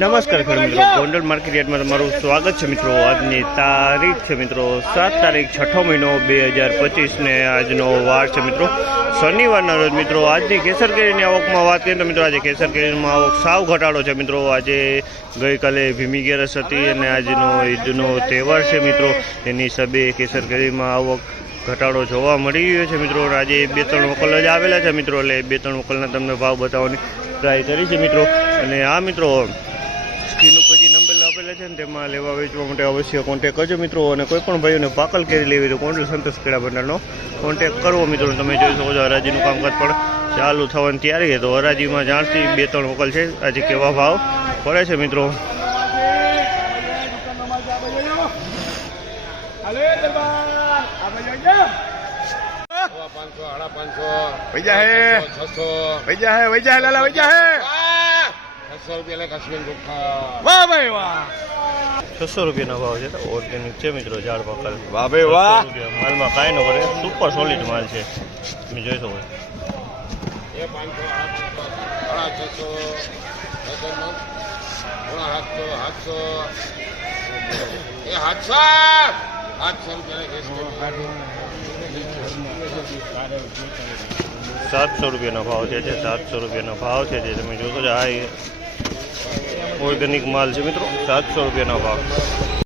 નમસ્કાર ખેડૂત મિત્રો, ગોંડલ માર્કેટ યાર્ડમાં તમારું સ્વાગત છે મિત્રો. આજની તારીખ છે મિત્રો, સાત તારીખ છઠ્ઠો મહિનો બે હજાર પચીસને આજનો વાર છે મિત્રો. શનિવારના રોજ મિત્રો, આજની કેસર કેરીની આવકમાં વાત કરીએ તો મિત્રો, આજે કેસર કેરીમાં આવક સાવ ઘટાડો છે મિત્રો. આજે ગઈકાલે ભીમી ગેરસ હતી અને આજનો ઈદનો તહેવાર છે મિત્રો. એની સબે કેસર કેરીમાં આવક ઘટાડો જોવા મળી રહ્યો છે મિત્રો. આજે બે ત્રણ વકલ જ આવેલા છે મિત્રો, એટલે બે ત્રણ વકલના તમને ભાવ બતાવવાની ટ્રાય કરી છે મિત્રો. અને આ મિત્રો ઉપર નંબર આપેલા છે ને તેમાં લેવા વેચવા માટે અવશ્ય કોન્ટેક કરજો મિત્રો. અને કોઈ પણ ભાઈઓને પાકલ કેરી લેવી તો કોન્ટેલ સંતોષ કેળા ભંડારનો કોન્ટેક કરવો મિત્રો. તમે જોઈ શકો છો હરાજીનું કામકાજ પણ ચાલુ થવાની તૈયારી છે. તો હરાજીમાં જાણતી બે ત્રણ હોકલ છે. આજે કેવા ભાવ પડે છે મિત્રો? પાંચસો સાડા પાંચસો વૈજા હે છસો. વૈજા હે વૈજા હે લાલા વૈજા હે છસો રૂપિયા લે કાશ્મીર વાહ ભાઈ વાહ. છસો રૂપિયાનો ભાવ છે ઓર્ગેનિક છે મિત્રો ઝાડ પાકલ વાહ ભાઈ વાહ. માલમાં કાંઈ ન કરે સુપર સોલિડ માલ છે. તમે જોઈ શકો. એ પાંચસો સાતસો સાતસો. એ સાતસો સાતસો રૂપિયાનો ભાવ છે જે સાતસો રૂપિયાનો ભાવ છે જે તમે જોશો છો આ ઓર્ગેનિક માલ છે મિત્રો સાતસો રૂપિયાનો ભાવ.